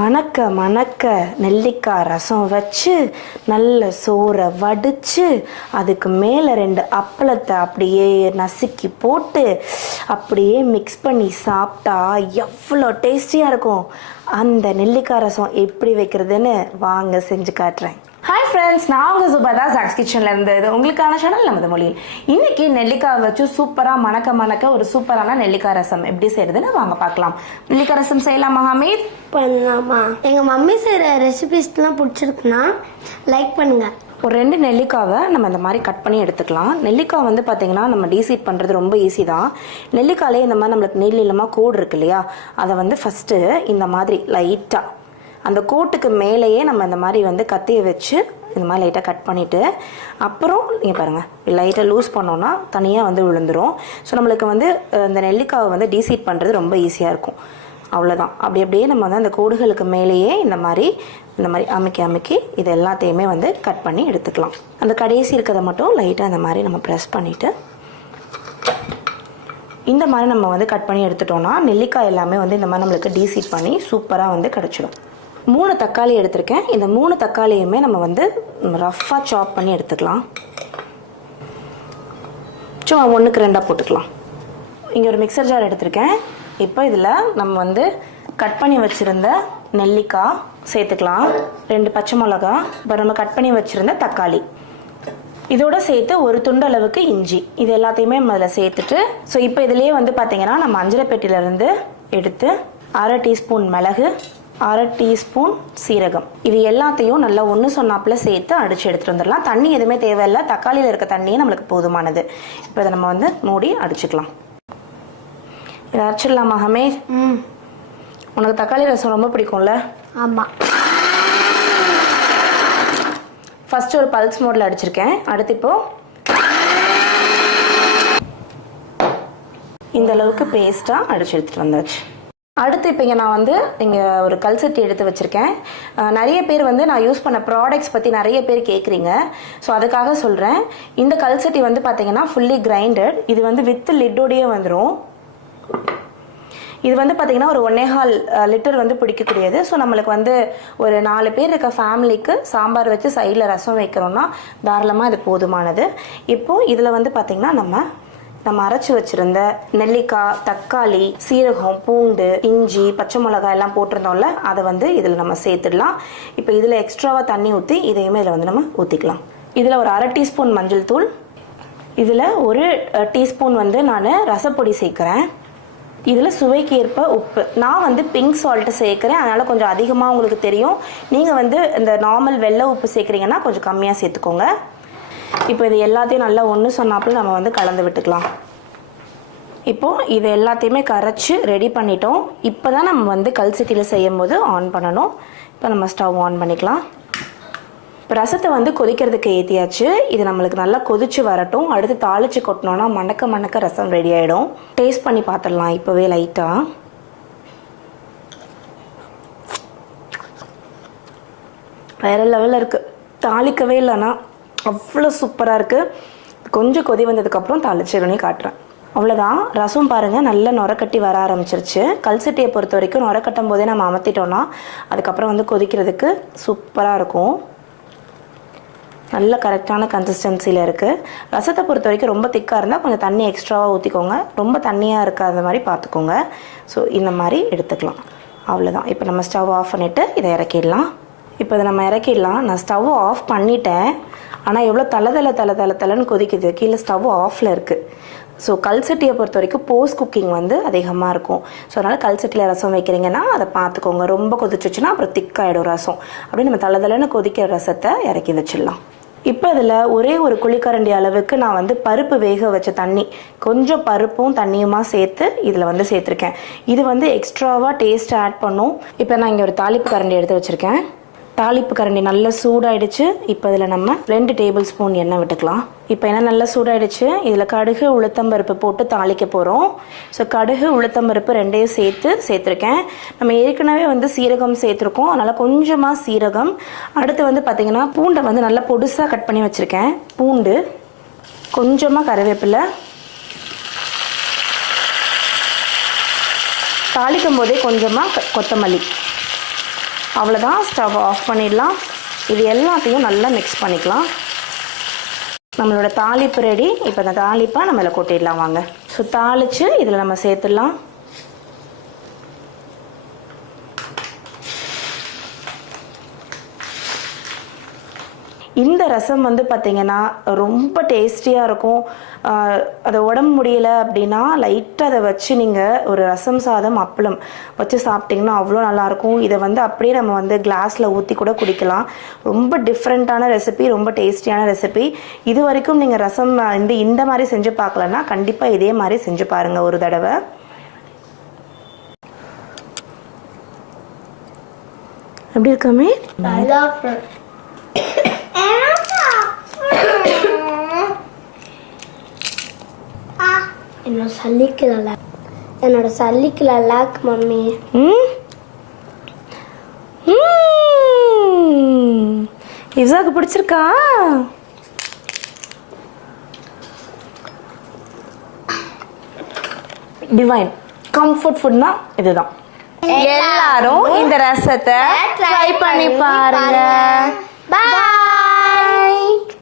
மணக்க மணக்க நெல்லிக்காய் ரசம் வச்சு நல்ல சோறை வடித்து அதுக்கு மேலே 2 அப்பளத்தை அப்படியே நசுக்கி போட்டு அப்படியே மிக்ஸ் பண்ணி சாப்பிட்டா எவ்வளோ டேஸ்டியாக இருக்கும். அந்த நெல்லிக்காய் ரசம் எப்படி வைக்கிறதுன்னு வாங்க செஞ்சு காட்டுறேன். ஹாய் ஃப்ரெண்ட்ஸ், நான் உங்கள் சுபதா சாக்ஸ் கிச்சனில் இருந்து. இது உங்களுக்கான சேனல் நமது மொழியில். இன்னைக்கு நெல்லிக்காய் வச்சு சூப்பராக மணக்க ஒரு சூப்பரான நெல்லிக்காய் ரசம் எப்படி செய்யறதுன்னு வாங்க பார்க்கலாம். நெல்லிக்காய் ரசம் செய்யலாமா ஹமீத்? பண்ணலாமா? எங்கள் மம்மி செய்கிற ரெசிபிஸ்லாம் பிடிச்சிருக்குன்னா லைக் பண்ணுங்க. ஒரு 2 நெல்லிக்காவை நம்ம இந்த மாதிரி கட் பண்ணி எடுத்துக்கலாம். நெல்லிக்காய் வந்து பார்த்தீங்கன்னா நம்ம டீசீட் பண்ணுறது ரொம்ப ஈஸி தான். நெல்லிக்காயிலே இந்த மாதிரி நம்மளுக்கு நீளமாக கோடு இருக்கு இல்லையா, அதை வந்து ஃபஸ்ட்டு இந்த மாதிரி லைட்டாக அந்த கோட்டுக்கு மேலேயே நம்ம இந்த மாதிரி வந்து கத்தியை வச்சு இந்த மாதிரி லைட்டாக கட் பண்ணிவிட்டு அப்புறம் நீங்கள் பாருங்கள் லைட்டாக லூஸ் பண்ணோன்னா தனியாக வந்து விழுந்துடும். ஸோ நம்மளுக்கு வந்து இந்த நெல்லிக்காவை வந்து டீசீட் பண்ணுறது ரொம்ப ஈஸியாக இருக்கும். அவ்வளோதான். அப்படியே நம்ம வந்து அந்த கோடுகளுக்கு மேலேயே இந்த மாதிரி அமுக்கி இது எல்லாத்தையுமே வந்து கட் பண்ணி எடுத்துக்கலாம். அந்த கடைசி இருக்கிறத மட்டும் லைட்டாக இந்த மாதிரி நம்ம ப்ரெஸ் பண்ணிவிட்டு இந்த மாதிரி நம்ம வந்து கட் பண்ணி எடுத்துட்டோம்னா நெல்லிக்காய் எல்லாமே வந்து இந்த மாதிரி நம்மளுக்கு டீசீட் பண்ணி சூப்பராக வந்து கிடச்சிடும். 3 தக்காளி எடுத்திருக்கேன். இந்த 3 தக்காளியுமே நம்ம வந்து ரஃப்பாக சாப் பண்ணி எடுத்துக்கலாம். சும்மா 1க்கு 2 போட்டுக்கலாம். இங்கே ஒரு மிக்சர் ஜார் எடுத்திருக்கேன். இப்போ இதில் நம்ம வந்து கட் பண்ணி வச்சுருந்த நெல்லிக்காய் சேர்த்துக்கலாம். 2 பச்சை மிளகா, இப்போ நம்ம கட் பண்ணி வச்சுருந்த தக்காளி, இதோட சேர்த்து ஒரு துண்டு அளவுக்கு இஞ்சி, இது எல்லாத்தையுமே அதில் சேர்த்துட்டு ஸோ இப்போ இதிலேயே வந்து பார்த்தீங்கன்னா நம்ம அஞ்சரை பெட்டியிலேருந்து எடுத்து 1/2 டீஸ்பூன் மிளகு, 1/2 டீஸ்பூன் சீரகம், இது எல்லாத்தையும் நல்லா ஒன்று சொன்னாப்பில் சேர்த்து அடித்து எடுத்துகிட்டு வந்துடலாம். தண்ணி எதுவுமே தேவையில்லை, தக்காளியில் இருக்க தண்ணியே நம்மளுக்கு போதுமானது. இப்போ இதை நம்ம வந்து மூடி அடிச்சுக்கலாம். இதை அரைச்சிடலாமா ஹமீத்? உனக்கு தக்காளி ரசம் ரொம்ப பிடிக்கும்ல? ஆமாம். ஃபஸ்ட்டு ஒரு பல்ஸ் மோடில் அடிச்சிருக்கேன். அடுத்து இப்போது இந்த அளவுக்கு பேஸ்ட்டாக அடிச்சு எடுத்துகிட்டு வந்தாச்சு. அடுத்து இப்போ இங்கே நான் வந்து இங்கே ஒரு கல்சட்டி எடுத்து வச்சுருக்கேன். நிறைய பேர் வந்து நான் யூஸ் பண்ண ப்ராடக்ட்ஸ் பற்றி நிறைய பேர் கேட்குறீங்க. ஸோ அதுக்காக சொல்கிறேன். இந்த கல்சட்டி வந்து பார்த்தீங்கன்னா ஃபுல்லி கிரைண்டட். இது வந்து வித் லிட்டோடையே வந்துடும். இது வந்து பார்த்திங்கன்னா ஒரு 1.25 லிட்டர் வந்து பிடிக்கக்கூடியது. ஸோ நம்மளுக்கு வந்து ஒரு 4 பேர் இருக்க ஃபேமிலிக்கு சாம்பார் வச்சு சைடில் ரசம் வைக்கிறோன்னா தாராளமாக இது போதுமானது. இப்போது இதில் வந்து பார்த்திங்கன்னா நம்ம அரைச்சி வச்சுருந்த நெல்லிக்காய், தக்காளி, சீரகம், பூண்டு, இஞ்சி, பச்சை மிளகாய் எல்லாம் போட்டிருந்தோம்ல, அதை வந்து இதில் நம்ம சேர்த்துடலாம். இப்போ இதில் எக்ஸ்ட்ராவாக தண்ணி ஊற்றி இதையுமே இதில் வந்து நம்ம ஊற்றிக்கலாம். இதில் ஒரு 1/2 டீஸ்பூன் மஞ்சள் தூள், இதில் 1 டீஸ்பூன் வந்து நான் ரசப்பொடி சேர்க்குறேன். இதில் சுவைக்கு ஏற்ப உப்பு, நான் வந்து பிங்க் சால்ட்டு சேர்க்குறேன், அதனால் கொஞ்சம் அதிகமாக உங்களுக்கு தெரியும். நீங்கள் வந்து இந்த நார்மல் வெள்ளை உப்பு சேர்க்குறீங்கன்னா கொஞ்சம் கம்மியாக சேர்த்துக்கோங்க. இப்போ இது எல்லாத்தையும் நல்லா ஒன்று சொன்னாப்புல நம்ம வந்து கலந்து விட்டுக்கலாம். இப்போது இது எல்லாத்தையுமே கரைச்சி ரெடி பண்ணிட்டோம். இப்போ தான் நம்ம வந்து கல்சட்டியில் செய்யும் போது ஆன் பண்ணணும். இப்போ நம்ம ஸ்டவ் ஆன் பண்ணிக்கலாம். இப்போ ரசத்தை வந்து கொதிக்கிறதுக்கு ஏற்றியாச்சு. இது நம்மளுக்கு நல்லா கொதிச்சு வரட்டும். அடுத்து தாளித்து கொட்டினோன்னா மணக்க ரசம் ரெடி ஆகிடும். டேஸ்ட் பண்ணி பார்த்துடலாம் இப்போவே லைட்டாக. வேறு லெவலில் இருக்குது. தாளிக்கவே இல்லைன்னா அவ்வளோ சூப்பராக இருக்குது. கொஞ்சம் கொதி வந்ததுக்கப்புறம் தாளிச்சிருனே காட்டுறேன். அவ்வளோதான். ரசம் பாருங்கள் நல்லா நுரக்கட்டி வர ஆரம்பிச்சிருச்சு. கல்சட்டியை பொறுத்த வரைக்கும் நுரக்கட்டும் போதே நம்ம அமர்த்திட்டோன்னா அதுக்கப்புறம் வந்து கொதிக்கிறதுக்கு சூப்பராக இருக்கும். நல்ல கரெக்டான கன்சிஸ்டன்சியில் இருக்குது. ரசத்தை பொறுத்த வரைக்கும் ரொம்ப திக்காக இருந்தால் கொஞ்சம் தண்ணி எக்ஸ்ட்ராவாக ஊற்றிக்கோங்க. ரொம்ப தண்ணியாக இருக்காத மாதிரி பார்த்துக்கோங்க. ஸோ இந்த மாதிரி எடுத்துக்கலாம். அவ்வளோதான். இப்போ நம்ம ஸ்டவ் ஆஃப் பண்ணிவிட்டு இதை இறக்கிடலாம். இப்போ இதை நம்ம இறக்கிடலாம். நான் ஸ்டவ் ஆஃப் பண்ணிட்டேன், ஆனால் எவ்வளோ தலை கொதிக்குது. கீழே ஸ்டவ் ஆஃபில் இருக்குது. ஸோ கல்சட்டியை பொறுத்த வரைக்கும் போஸ்ட் குக்கிங் வந்து அதிகமாக இருக்கும். ஸோ அதனால் கல்சட்டியில் ரசம் வைக்கிறீங்கன்னா அதை பார்த்துக்கோங்க. ரொம்ப கொதிச்சிச்சுன்னா அப்புறம் திக்காயிடும் ரசம். அப்படியே நம்ம தலைன்னு கொதிக்கிற ரசத்தை இறக்கி வச்சிடலாம். இப்போ இதில் ஒரே ஒரு குழிக்கரண்டி அளவுக்கு நான் வந்து பருப்பு வேக வச்ச தண்ணி, கொஞ்சம் பருப்பும் தண்ணியுமா சேர்த்து இதில் வந்து சேர்த்துருக்கேன். இது வந்து எக்ஸ்ட்ராவாக டேஸ்ட் ஆட் பண்ணும். இப்போ நான் இங்கே ஒரு தாளிப்பு கரண்டி எடுத்து வச்சுருக்கேன். தாளிப்பு கரண்டி நல்லா சூடாயிடுச்சு. இப்போ இதில் நம்ம 2 டேபிள் ஸ்பூன் எண்ணெய் விட்டுக்கலாம். இப்போ எண்ணெய் நல்லா சூடாயிடுச்சு. இதில் கடுகு, உளுத்தம்பருப்பு போட்டு தாளிக்க போகிறோம். ஸோ கடுகு, உளுத்தம்பருப்பு 2ஐயும் சேர்த்துருக்கேன். நம்ம ஏற்கனவே வந்து சீரகம் சேர்த்துருக்கோம், அதனால் கொஞ்சமாக சீரகம். அடுத்து வந்து பார்த்திங்கன்னா பூண்டை வந்து நல்லா பொடுசாக கட் பண்ணி வச்சுருக்கேன். பூண்டு, கொஞ்சமாக கருவேப்பிலை, தாளிக்கும் போதே கொஞ்சமாக கொத்தமல்லி, அவ்வளோதான், ஸ்டவ் ஆஃப் பண்ணிடலாம். இது எல்லாத்தையும் நல்லா மிக்ஸ் பண்ணிக்கலாம். நம்மளோட தாளிப்பு ரெடி. இப்போ இந்த தாளிப்பை நம்ம இதில் கொட்டிடலாம் வாங்க. ஸோ தாளித்து இதில் நம்ம சேர்த்துடலாம். இந்த ரசம் வந்து பார்த்திங்கன்னா ரொம்ப டேஸ்டியாக இருக்கும். அதை உடம்பு முடியலை அப்படின்னா லைட்டாக அதை வச்சு நீங்கள் ஒரு ரசம் சாதம் அப்பளம் வச்சு சாப்பிட்டிங்கன்னா அவ்வளோ நல்லாயிருக்கும். இதை வந்து அப்படியே நம்ம வந்து கிளாஸில் ஊற்றி கூட குடிக்கலாம். ரொம்ப டிஃப்ரெண்ட்டான ரெசிபி, ரொம்ப டேஸ்டியான ரெசிபி. இது வரைக்கும் நீங்கள் ரசம் இந்த மாதிரி செஞ்சு பார்க்கலன்னா கண்டிப்பாக இதே மாதிரி செஞ்சு பாருங்கள் ஒரு தடவை. எப்படி இருக்காமே? என்னோட சல்லிக்கு லாக் மம்மி. இவ்ஸாக்கு பிடிச்சிருக்கா? டிவைன் கம்ஃபர்ட் ஃபுட்னா இதுதான். எல்லாரும் இந்த ரசத்தை ட்ரை பண்ணி பாருங்க. பாய்.